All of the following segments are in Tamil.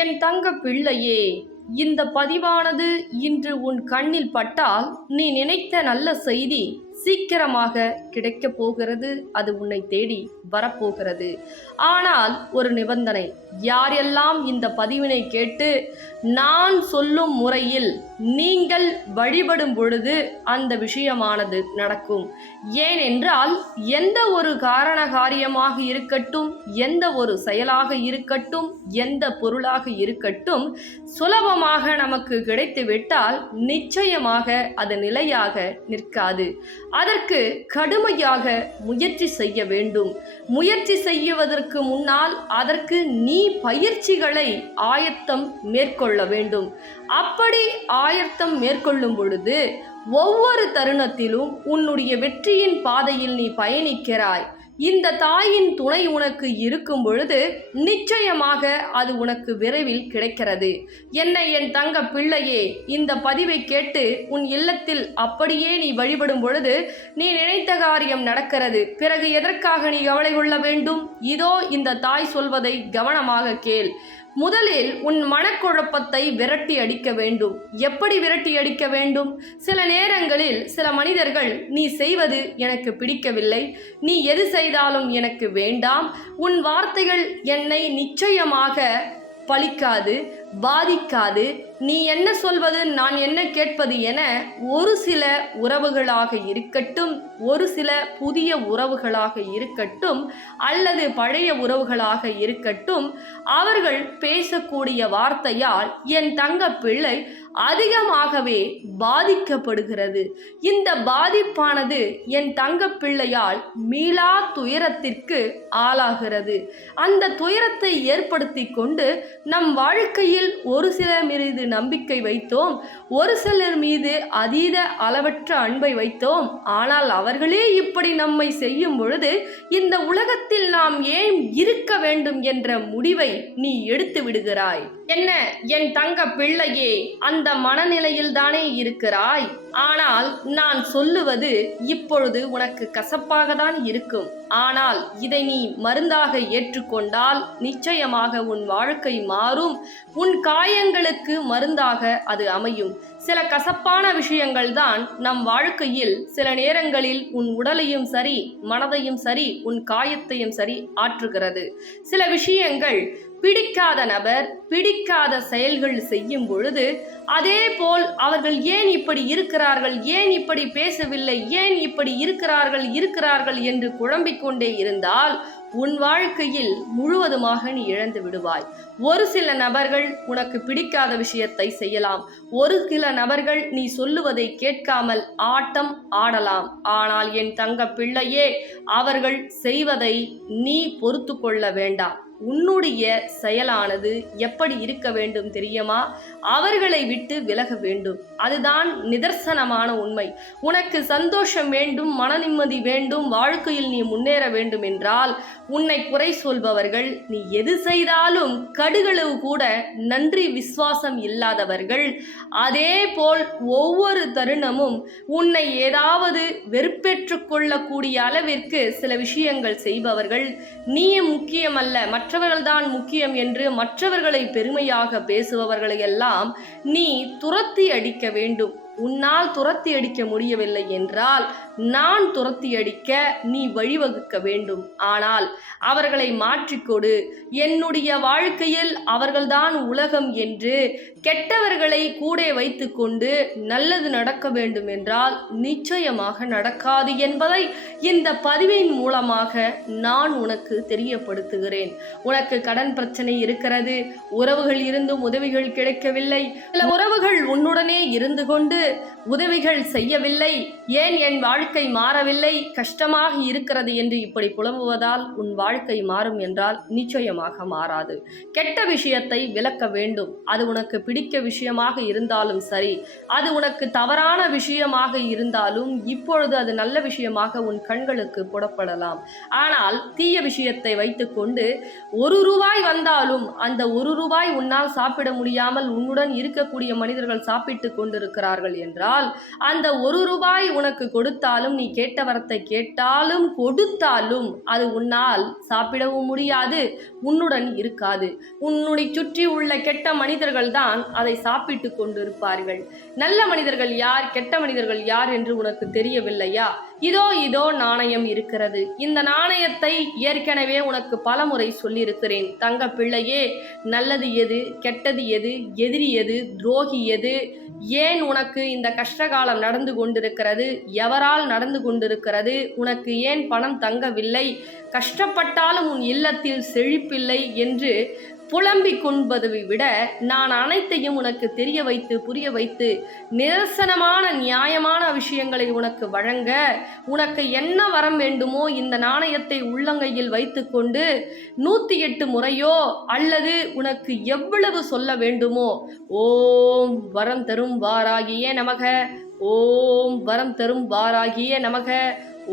என் தங்க பிள்ளையே இந்த பதிவானது இன்று உன் கண்ணில் பட்டால் நீ நினைத்த நல்ல செய்தி சீக்கிரமாக கிடைக்கப் போகிறது. அது உன்னை தேடி வரப்போகிறது. ஆனால் ஒரு நிபந்தனை யாரெல்லாம் இந்த பதிவினை கேட்டு நான் சொல்லும் முறையில் நீங்கள் வழிபடும் பொழுது அந்த விஷயமானது நடக்கும். ஏனென்றால் எந்த ஒரு காரண காரியமாக இருக்கட்டும் எந்த ஒரு செயலாக இருக்கட்டும் எந்த பொருளாக இருக்கட்டும் சுலபமாக நமக்கு கிடைத்துவிட்டால் நிச்சயமாக அது நிலையாக நிற்காது. அதற்கு கடுமையாக முயற்சி செய்ய வேண்டும். முயற்சி செய்வதற்கு முன்னால் அதற்கு நீ பயிற்சிகளை ஆயத்தம் மேற்கொள்ள வேண்டும். அப்படி ஆயத்தம் மேற்கொள்ளும் பொழுது ஒவ்வொரு தருணத்திலும் உன்னுடைய வெற்றியின் பாதையில் நீ பயணிக்கிறாய். இந்த தாயின் துணை உனக்கு இருக்கும் பொழுது நிச்சயமாக அது உனக்கு விரைவில் கிடைக்கிறது. என்னை என் தங்க பிள்ளையே இந்த பதிவை கேட்டு உன் இல்லத்தில் அப்படியே நீ வழிபடும் பொழுது நீ நினைத்த காரியம் நடக்கிறது. பிறகு எதற்காக நீ கவலை கொள்ள வேண்டும்? இதோ இந்த தாய் சொல்வதை கவனமாக கேள். முதலில் உன் மனக்குழப்பத்தை விரட்டி அடிக்க வேண்டும். எப்படி விரட்டி அடிக்க வேண்டும்? சில நேரங்களில் சில மனிதர்கள் நீ செய்வது எனக்கு பிடிக்கவில்லை. நீ எது செய்தாலும் எனக்கு வேண்டாம். உன் வார்த்தைகள் என்னை நிச்சயமாக பழிக்காது பாதிக்காது நீ என்ன சொல்வது நான் என்ன கேட்பது என ஒரு சில உறவுகளாக இருக்கட்டும் ஒரு சில புதிய உறவுகளாக இருக்கட்டும் அல்லது பழைய உறவுகளாக இருக்கட்டும் அவர்கள் பேசக்கூடிய வார்த்தையால் என் தங்க பிள்ளை அதிகமாகவே பாதிக்கப்படுகிறது. இந்த பாதிப்பானது என் தங்க பிள்ளையால் மீளா துயரத்திற்கு ஆளாகிறது. அந்த துயரத்தை ஏற்படுத்தி கொண்டு நம் வாழ்க்கையில் ஒரு சிலர் மீது நம்பிக்கை வைத்தோம் ஒரு சிலர் மீது அதீத அளவற்ற அன்பை வைத்தோம். ஆனால் அவர்களே இப்படி நம்மை செய்யும் பொழுது இந்த உலகத்தில் நாம் ஏன் இருக்க வேண்டும் என்ற முடிவை நீ எடுத்து விடுகிறாய்? என்ன என் தங்க பிள்ளையே அந்த மனநிலையில் தானே இருக்கிறாய்? ஆனால் நான் சொல்லுவது இப்பொழுது உனக்கு கசப்பாக தான் இருக்கும். ஆனால் இதை நீ மருந்தாக ஏற்றுக்கொண்டால் நிச்சயமாக உன் வாழ்க்கை மாறும். உன் காயங்களுக்கு மருந்தாக அது அமையும். சில கசப்பான விஷயங்கள் தான் நம் வாழ்க்கையில் சில நேரங்களில் உன் உடலையும் சரி மனதையும் சரி உன் காயத்தையும் சரி ஆற்றுகிறது. சில விஷயங்கள் பிடிக்காத நபர் பிடிக்காத செயல்கள் செய்யும் பொழுது அதே போல் அவர்கள் ஏன் இப்படி இருக்கிறார்கள் ஏன் இப்படி பேசவில்லை ஏன் இப்படி இருக்கிறார்கள் இருக்கிறார்கள் என்று குழம்பிக் கொண்டே இருந்தால் உன் வாழ்க்கையில் முழுவதுமாக நீ இழந்து விடுவாய். ஒரு சில நபர்கள் உனக்கு பிடிக்காத விஷயத்தை செய்யலாம். ஒரு சில நபர்கள் நீ சொல்லுவதை கேட்காமல் ஆட்டம் ஆடலாம். ஆனால் என் தங்க பிள்ளையே அவர்கள் செய்வதை நீ பொறுத்து கொள்ள வேண்டாம். உன்னுடைய செயலானது எப்படி இருக்க வேண்டும் தெரியுமா? அவர்களை விட்டு விலக வேண்டும். அதுதான் நிதர்சனமான உண்மை. உனக்கு சந்தோஷம் வேண்டும் மன நிம்மதி வேண்டும் வாழ்க்கையில் நீ முன்னேற வேண்டும் என்றால் உன்னை குறை சொல்பவர்கள் நீ எது செய்தாலும் கடுகளவு கூட நன்றி விசுவாசம் இல்லாதவர்கள் அதே போல் ஒவ்வொரு தருணமும் உன்னை ஏதாவது வெறுப்பேற்று கொள்ளக்கூடிய அளவிற்கு சில விஷயங்கள் செய்பவர்கள். நீ முக்கியமல்ல மற்றவர்கள்தான் முக்கியம் என்று மற்றவர்களை பெருமையாக பேசுபவர்களை எல்லாம் நீ துரத்தி அடிக்க வேண்டும். உன்னால் துரத்தி அடிக்க முடியவில்லை என்றால் நான் துரத்தி அடிக்க நீ வழிவகுக்க வேண்டும். ஆனால் அவர்களை மாற்றிக்கொடு என்னுடைய வாழ்க்கையில் அவர்கள்தான் உலகம் என்று கெட்டவர்களை கூட வைத்துக்கொண்டு நல்லது நடக்க வேண்டும் என்றால் நிச்சயமாக நடக்காது என்பதை இந்த பதிவின் மூலமாக நான் உனக்கு தெரியப்படுத்துகிறேன். உனக்கு கடன் பிரச்சனை இருக்கிறது. உறவுகள் இருந்தும் உதவிகள் கிடைக்கவில்லை. சில உறவுகள் உன்னுடனே இருந்து கொண்டு உதவிகள் செய்யவில்லை. ஏன் என் வாழ்க்கை மாறவில்லை? கஷ்டமாக இருக்கிறது என்று இப்படி புலம்புவதால் உன் வாழ்க்கை மாறும் என்றால் நிச்சயமாக மாறாது. கெட்ட விஷயத்தை விளக்க வேண்டும். அது உனக்கு பிடிக்க விஷயமாக இருந்தாலும் சரி. அது உனக்கு தவறான விஷயமாக இருந்தாலும் இப்பொழுது அது நல்ல விஷயமாக உன் கண்களுக்கு புடப்படலாம் ஆனால் தீய விஷயத்தை வைத்துக்கொண்டு ஒரு ரூபாய் வந்தாலும் அந்த ஒரு ரூபாய் உன்னால் சாப்பிட முடியாமல் உன்னுடன் இருக்கக்கூடிய மனிதர்கள் சாப்பிட்டு கொண்டிருக்கிறார்கள் என்றால் என்றால் அந்த ஒரு ரூபாய் உனக்கு கொடுத்தாலும் நீ கேட்ட வரத்தை கேட்டாலும் கொடுத்தாலும் அது உன்னால் சாப்பிடவும் முடியாது உன்னுடன் இருக்காது. உன்னுடைய சுற்றி உள்ள கெட்ட மனிதர்கள் தான் அதை சாப்பிட்டு கொண்டிருப்பார்கள். நல்ல மனிதர்கள் யார் கெட்ட மனிதர்கள் யார் என்று உனக்கு தெரியவில்லையா? இதோ இதோ நாணயம் இருக்கிறது. இந்த நாணயத்தை ஏற்கனவே உனக்கு பலமுறை சொல்லியிருக்கிறேன். தங்க பிள்ளையே நல்லது எது கெட்டது எது எதிரி எது துரோகி எது ஏன் உனக்கு இந்த கஷ்டகாலம் நடந்து கொண்டிருக்கிறது? எவரால் நடந்து கொண்டிருக்கிறது? உனக்கு ஏன் பணம் தங்கவில்லை? கஷ்டப்பட்டாலும் உன் இல்லத்தில் செழிப்பில்லை என்று புலம்பிக் கொண்பதை விட நான் அனைத்தையும் உனக்கு தெரிய வைத்து புரிய வைத்து நிரசனமான நியாயமான விஷயங்களை உனக்கு வழங்க உனக்கு என்ன வரம் வேண்டுமோ இந்த நாணயத்தை உள்ளங்கையில் வைத்துக்கொண்டு நூற்றி எட்டு முறையோ அல்லது உனக்கு எவ்வளவு சொல்ல வேண்டுமோ ஓம் வரம் தரும் வாராகியே நமக ஓம் வரம் தரும் வாராகியே நமக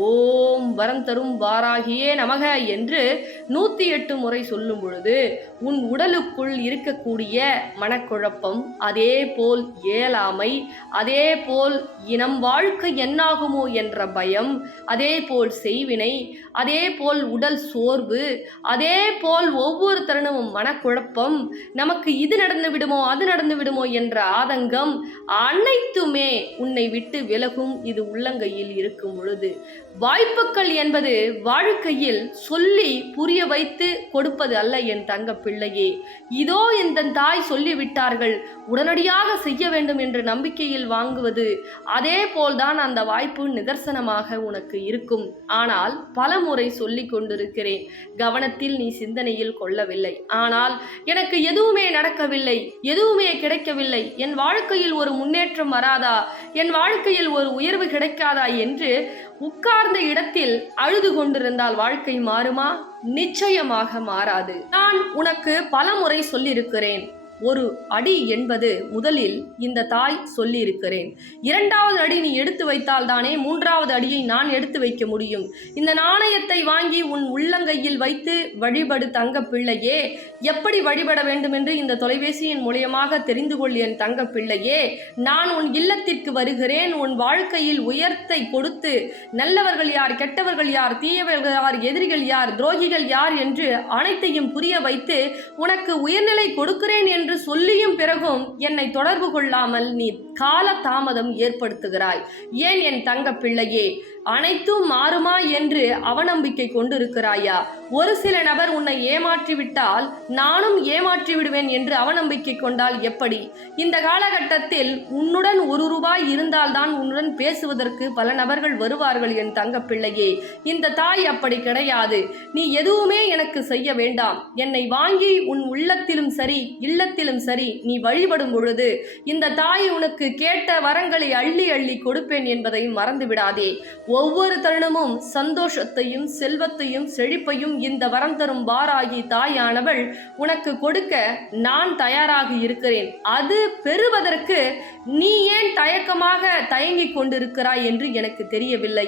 ஓம் வரம் தரும் வாராகியே நமக என்று நூற்றி எட்டு முறை சொல்லும் பொழுது உன் உடலுக்குள் இருக்கக்கூடிய மனக்குழப்பம் அதே போல் இயலாமை அதே போல் இனம் வாழ்க்கை என்னாகுமோ என்ற பயம் அதே போல் செய்வினை அதே போல் உடல் சோர்வு அதே போல் ஒவ்வொரு தருணமும் மனக்குழப்பம் நமக்கு இது நடந்து விடுமோ அது நடந்து விடுமோ என்ற ஆதங்கம் அனைத்துமே உன்னை விட்டு விலகும் இது உள்ளங்கையில் இருக்கும் பொழுது. வாய்ப்புகள் என்பது வாழ்க்கையில் சொல்லி புரிய வைத்து கொடுப்பது அல்ல என் தங்க பிள்ளையே இதோ இந்த தாய் சொல்லிவிட்டார்கள் உடனடியாக செய்ய வேண்டும் என்ற நம்பிக்கையில் வாங்குவது அதே போல்தான் அந்த வாய்ப்பு நிதர்சனமாக உனக்கு இருக்கும். ஆனால் பல முறை சொல்லி கொண்டிருக்கிறேன் கவனத்தில் நீ சிந்தனையில் கொள்ளவில்லை. ஆனால் எனக்கு எதுவுமே நடக்கவில்லை எதுவுமே கிடைக்கவில்லை. என் வாழ்க்கையில் ஒரு முன்னேற்றம் வராதா என் வாழ்க்கையில் ஒரு உயர்வு கிடைக்காதா என்று உட்கார் உட்கார்ந்த இடத்தில் அழுது கொண்டிருந்தால் வாழ்க்கை மாறுமா? நிச்சயமாக மாறாது. நான் உனக்கு பல முறை சொல்லியிருக்கிறேன். ஒரு அடி என்பது முதலில் இந்த தாய் சொல்லியிருக்கிறேன். இரண்டாவது அடி நீ எடுத்து வைத்தால் தானே மூன்றாவது அடியை நான் எடுத்து வைக்க முடியும். இந்த நாணயத்தை வாங்கி உன் உள்ளங்கையில் வைத்து வழிபடு தங்க பிள்ளையே. எப்படி வழிபட வேண்டும் என்று இந்த தொலைபேசியின் மூலியமாக தெரிந்து கொள் என் தங்க பிள்ளையே. நான் உன் இல்லத்திற்கு வருகிறேன். உன் வாழ்க்கையில் உயர்த்தை கொடுத்து நல்லவர்கள் யார் கெட்டவர்கள் யார் தீயவர்கள் யார் எதிரிகள் யார் துரோகிகள் யார் என்று அனைத்தையும் புரிய வைத்து உனக்கு உயர்நிலை கொடுக்கிறேன் என்று சொல்லியும் பிறகும் என்னை தொடர்பு கொள்ளாமல் நீ கால தாமதம் ஏற்படுத்துகிறாய். ஏன் என் தங்க பிள்ளையே அனைத்தும் மாறுமா என்று அவநம்பிக்கை கொண்டிருக்கிறாயா? ஒரு சில நபர் உன்னை ஏமாற்றி விட்டால் நானும் ஏமாற்றி விடுவேன் என்று அவநம்பிக்கை கொண்டால் எப்படி? இந்த காலகட்டத்தில் உன்னுடன் ஒரு ரூபாய் இருந்தால்தான் உன்னுடன் பேசுவதற்கு பல நபர்கள் வருவார்கள் என் தங்க பிள்ளையே இந்த தாய் அப்படி கிடையாது. நீ எதுவுமே எனக்கு செய்ய வேண்டாம். என்னை வாங்கி உன் உள்ளத்திலும் சரி இல்லத்திலும் சரி நீ வழிபடும் பொழுது இந்த தாய் உனக்கு கேட்ட வரங்களை அள்ளி அள்ளி கொடுப்பேன் என்பதை மறந்து விடாதே ஒவ்வொரு தருணமும் சந்தோஷத்தையும் செல்வத்தையும் செழிப்பையும் இந்த வரம் தரும் வாராகி தாயானவள் உனக்கு கொடுக்க நான் தயாராக இருக்கிறேன். அது பெறுவதற்கு நீ ஏன் தயக்கமாக தயங்கிக் கொண்டிருக்கிறாய் என்று எனக்கு தெரியவில்லை.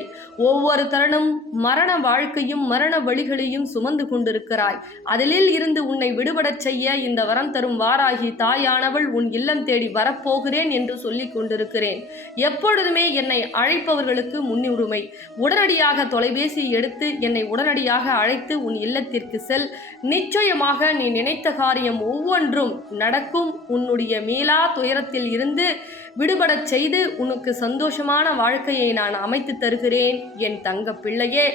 ஒவ்வொரு தருணம் மரண வாழ்க்கையும் மரண வழிகளையும் சுமந்து கொண்டிருக்கிறாய். அதிலில் இருந்து உன்னை விடுபடச் செய்ய இந்த வரம் தரும் வாராகி தாயானவள் உன் இல்லம் தேடி வரப்போகிறேன் என்று சொல்லிக் கொண்டிருக்கிறேன். எப்பொழுதுமே என்னை அழைப்பவர்களுக்கு முன்னுரிமை உடனடியாக தொலைபேசி எடுத்து என்னை உடனடியாக அழைத்து உன் இல்லத்திற்கு செல். நிச்சயமாக நீ நினைத்த காரியம் ஒவ்வொன்றும் நடக்கும். உன்னுடைய மீளா துயரத்தில் இருந்து விடுபடச் செய்து உனக்கு சந்தோஷமான வாழ்க்கையை நான் அமைத்து தருகிறேன் என் தங்க பிள்ளையே.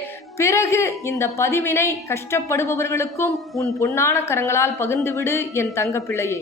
பிறகு இந்த பதிவினை கஷ்டப்படுபவர்களுக்கும் உன் பொன்னான கரங்களால் பகிர்ந்துவிடு என் தங்க பிள்ளையே.